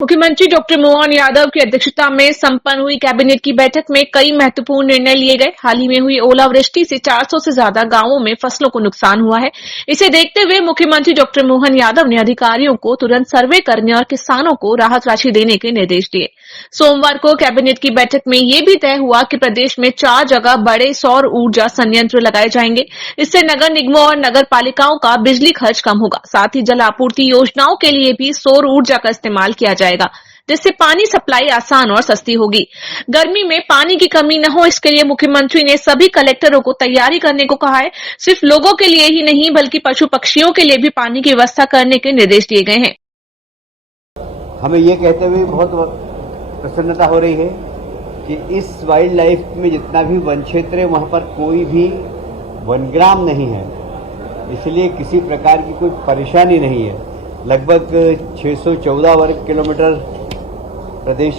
मुख्यमंत्री डॉक्टर मोहन यादव की अध्यक्षता में संपन्न हुई कैबिनेट की बैठक में कई महत्वपूर्ण निर्णय लिए गए। हाल ही में हुई ओलावृष्टि से 400 से ज्यादा गांवों में फसलों को नुकसान हुआ है। इसे देखते हुए मुख्यमंत्री डॉक्टर मोहन यादव ने अधिकारियों को तुरंत सर्वे करने और किसानों को राहत राशि देने के निर्देश दिए। सोमवार को कैबिनेट की बैठक में यह भी तय हुआ कि प्रदेश में 4 जगह बड़े सौर ऊर्जा संयंत्र लगाए जाएंगे। इससे नगर निगमों और नगर पालिकाओं का बिजली खर्च कम होगा। साथ ही जल आपूर्ति योजनाओं के लिए भी सौर ऊर्जा का इस्तेमाल किया जाएगा, जिससे पानी सप्लाई आसान और सस्ती होगी। गर्मी में पानी की कमी न हो, इसके लिए मुख्यमंत्री ने सभी कलेक्टरों को तैयारी करने को कहा है। सिर्फ लोगों के लिए ही नहीं बल्कि पशु पक्षियों के लिए भी पानी की व्यवस्था करने के निर्देश दिए गए हैं। हमें ये कहते हुए बहुत प्रसन्नता हो रही है कि इस वाइल्ड लाइफ में जितना भी वन क्षेत्र है वहां पर कोई भी वनग्राम नहीं है, इसलिए किसी प्रकार की कोई परेशानी नहीं है। लगभग 614 वर्ग किलोमीटर प्रदेश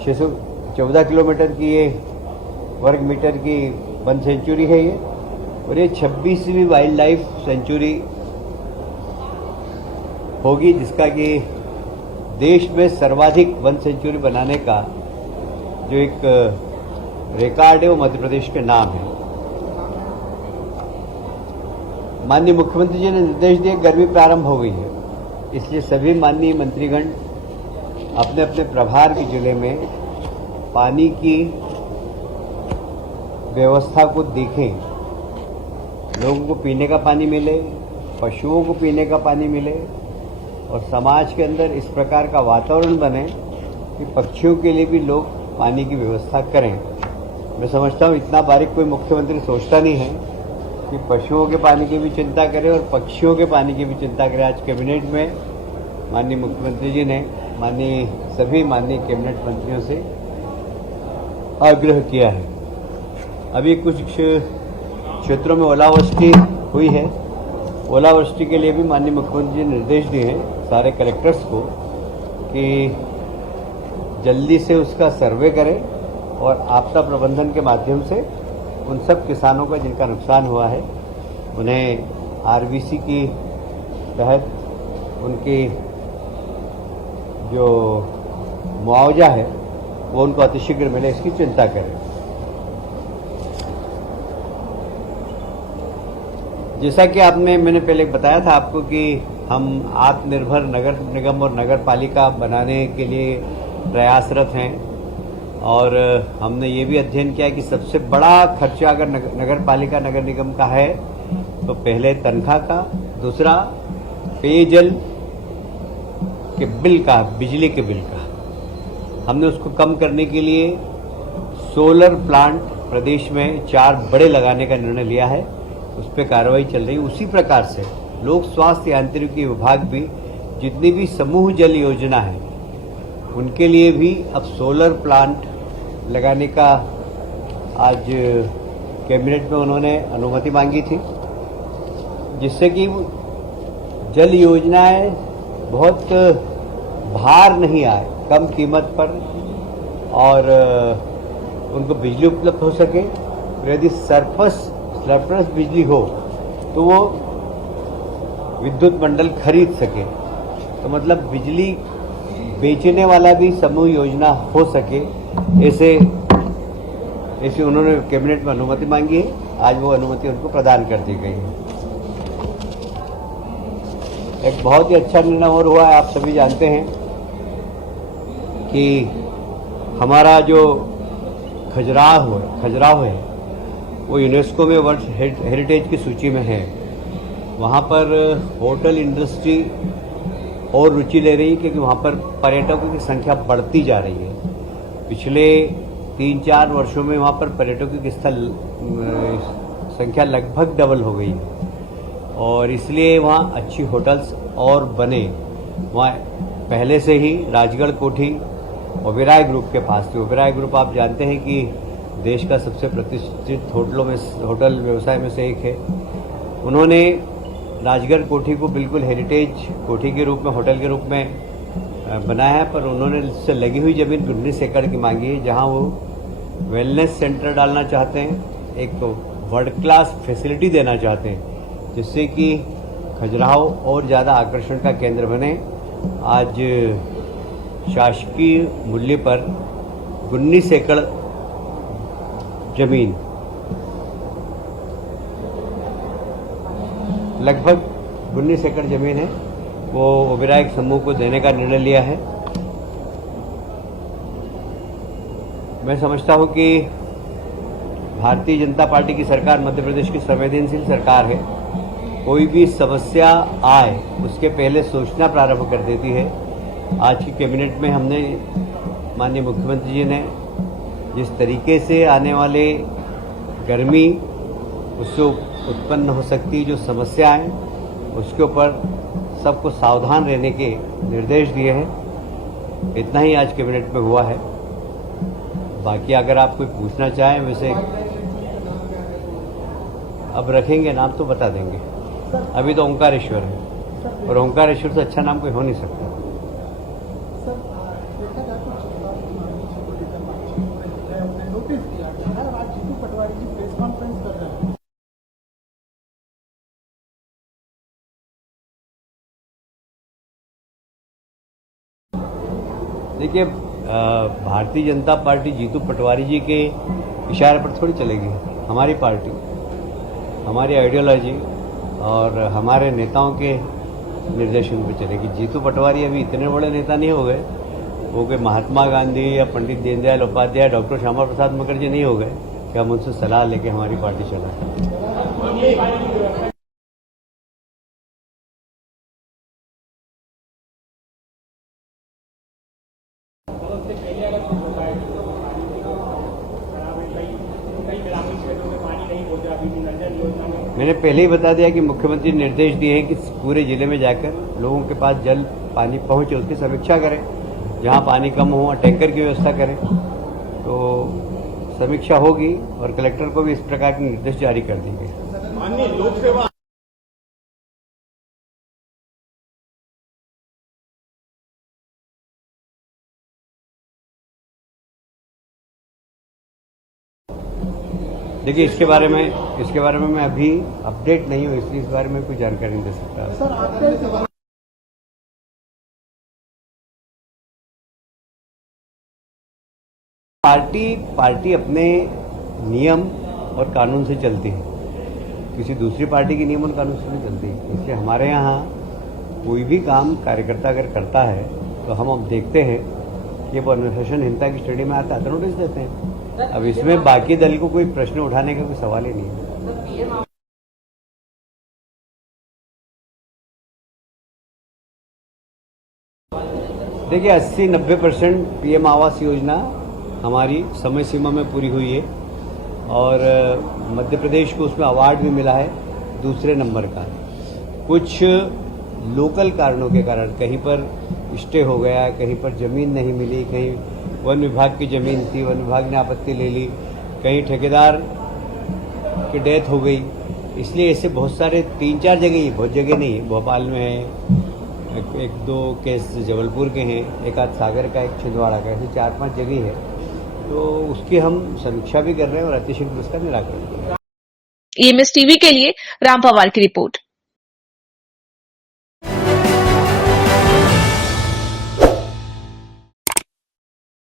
614 किलोमीटर की ये वर्ग मीटर की वन सेंचुरी है ये, और ये 26वीं वाइल्ड लाइफ सेंचुरी होगी, जिसका कि देश में सर्वाधिक वन सेंचुरी बनाने का जो एक रिकॉर्ड है वो मध्य प्रदेश के नाम है। माननीय मुख्यमंत्री जी ने निर्देश दिए, गर्मी प्रारंभ हो गई है, इसलिए सभी माननीय मंत्रीगण अपने अपने प्रभार के जिले में पानी की व्यवस्था को देखें, लोगों को पीने का पानी मिले, पशुओं को पीने का पानी मिले और समाज के अंदर इस प्रकार का वातावरण बने कि पक्षियों के लिए भी लोग पानी की व्यवस्था करें। मैं समझता हूँ इतना बारीक कोई मुख्यमंत्री सोचता नहीं है कि पशुओं के पानी की भी चिंता करें और पक्षियों के पानी की भी चिंता करें। आज कैबिनेट में माननीय मुख्यमंत्री जी ने सभी माननीय कैबिनेट मंत्रियों से आग्रह किया है। अभी कुछ क्षेत्रों में ओलावृष्टि हुई है, ओलावृष्टि के लिए भी माननीय मुख्यमंत्री जी ने निर्देश दिए हैं सारे कलेक्टर्स को कि जल्दी से उसका सर्वे करें और आपदा प्रबंधन के माध्यम से उन सब किसानों का जिनका नुकसान हुआ है उन्हें आरबीसी की तहत उनकी जो मुआवजा है वो उनको अतिशीघ्र मिले, इसकी चिंता करें। जैसा कि मैंने पहले बताया था आपको कि हम आत्मनिर्भर नगर निगम और नगर पालिका बनाने के लिए प्रयासरत हैं, और हमने ये भी अध्ययन किया कि सबसे बड़ा खर्चा अगर नगर पालिका नगर निगम का है तो पहले तनख्वाह का, दूसरा पेयजल के बिल का, बिजली के बिल का। हमने उसको कम करने के लिए सोलर प्लांट प्रदेश में 4 बड़े लगाने का निर्णय लिया है, उस पर कार्रवाई चल रही है। उसी प्रकार से लोक स्वास्थ्य यांत्रिकी विभाग भी जितनी भी समूह जल योजना है उनके लिए भी अब सोलर प्लांट लगाने का आज कैबिनेट में उन्होंने अनुमति मांगी थी, जिससे कि जल योजनाएं बहुत भार नहीं आए, कम कीमत पर और उनको बिजली उपलब्ध हो सके। यदि सरप्लस बिजली हो तो वो विद्युत मंडल खरीद सके, तो मतलब बिजली बेचने वाला भी समूह योजना हो सके, ऐसे उन्होंने कैबिनेट में अनुमति मांगी है। आज वो अनुमति उनको प्रदान कर दी गई है। एक बहुत ही अच्छा निर्णय और हुआ है। आप सभी जानते हैं कि हमारा जो खजुराहो है वो यूनेस्को में वर्ल्ड हेरिटेज की सूची में है। वहाँ पर होटल इंडस्ट्री और रुचि ले रही है क्योंकि वहाँ पर पर्यटकों की संख्या बढ़ती जा रही है। पिछले 3-4 वर्षों में वहाँ पर पर्यटकों की संख्या लगभग डबल हो गई है, और इसलिए वहाँ अच्छी होटल्स और बने। वहाँ पहले से ही राजगढ़ कोठी ओबेरॉय ग्रुप के पास थी। ओबेरॉय ग्रुप आप जानते हैं कि देश का सबसे प्रतिष्ठित होटल व्यवसाय में से एक है। उन्होंने राजगढ़ कोठी को बिल्कुल हेरिटेज कोठी के रूप में, होटल के रूप में बनाया है, पर उन्होंने इससे लगी हुई जमीन 19 एकड़ की मांगी है, जहां वो वेलनेस सेंटर डालना चाहते हैं, एक वर्ल्ड क्लास फैसिलिटी देना चाहते हैं, जिससे कि खजुराहो और ज़्यादा आकर्षण का केंद्र बने। आज शासकीय मूल्य पर 19 एकड़ जमीन, लगभग 19 एकड़ जमीन है, वो ओबेरॉय समूह को देने का निर्णय लिया है। मैं समझता हूं कि भारतीय जनता पार्टी की सरकार मध्य प्रदेश की संवेदनशील सरकार है। कोई भी समस्या आए उसके पहले सोचना प्रारंभ कर देती है। आज की कैबिनेट में हमने माननीय मुख्यमंत्री जी ने जिस तरीके से आने वाले गर्मी उससे उत्पन्न हो सकती जो समस्याएं उसके ऊपर सबको सावधान रहने के निर्देश दिए हैं। इतना ही आज कैबिनेट में हुआ है। बाकी अगर आप कोई पूछना चाहें, वैसे अब रखेंगे नाम तो बता देंगे। अभी तो ओंकारेश्वर है और ओंकारेश्वर से अच्छा नाम कोई हो नहीं सकता। देखिए, भारतीय जनता पार्टी जीतू पटवारी जी के इशारे पर थोड़ी चलेगी। हमारी पार्टी, हमारी आइडियोलॉजी और हमारे नेताओं के निर्देशन पर चलेगी। जीतू पटवारी अभी इतने बड़े नेता नहीं हो गए, वो कोई महात्मा गांधी या पंडित दीनदयाल उपाध्याय, डॉक्टर श्यामा प्रसाद मुखर्जी नहीं हो गए कि हम उनसे सलाह लेके हमारी पार्टी चलाएं। मैंने पहले ही बता दिया कि मुख्यमंत्री ने निर्देश दिए हैं कि पूरे जिले में जाकर लोगों के पास जल पानी पहुंचे, उसकी समीक्षा करें। जहां पानी कम हो वहां टैंकर की व्यवस्था करें। तो समीक्षा होगी और कलेक्टर को भी इस प्रकार के निर्देश जारी कर दिए गए। देखिए, इसके बारे में मैं अभी अपडेट नहीं हूं, इसलिए इस बारे में कोई जानकारी नहीं दे सकता। सर, पार्टी अपने नियम और कानून से चलती है, किसी दूसरी पार्टी के नियम और कानून से नहीं चलती। इसलिए हमारे यहाँ कोई भी काम कार्यकर्ता अगर करता है तो हम अब देखते हैं कि वो अनुशासनहीनता की श्रेणी में आता है तो नोटिस देते हैं। अब इसमें बाकी दल को कोई प्रश्न उठाने का कोई सवाल ही नहीं है। देखिए, 80-90% पीएम आवास योजना हमारी समय सीमा में पूरी हुई है और मध्य प्रदेश को उसमें अवार्ड भी मिला है दूसरे नंबर का। कुछ लोकल कारणों के कारण कहीं पर स्टे हो गया, कहीं पर जमीन नहीं मिली, कहीं वन विभाग की जमीन थी, वन विभाग ने आपत्ति ले ली, कहीं ठेकेदार की डेथ हो गई। इसलिए ऐसे बहुत सारे 3-4 जगह ही, बहुत जगह नहीं, भोपाल में है, एक दो केस जबलपुर के हैं, एक आध सागर का, एक छिंदवाड़ा का, ऐसे 4-5 जगह है। तो उसकी हम समीक्षा भी कर रहे हैं और अतिशीघ्र उसका निराकरण कर रहे हैं। EMS टीवी के लिए राम पवार की रिपोर्ट।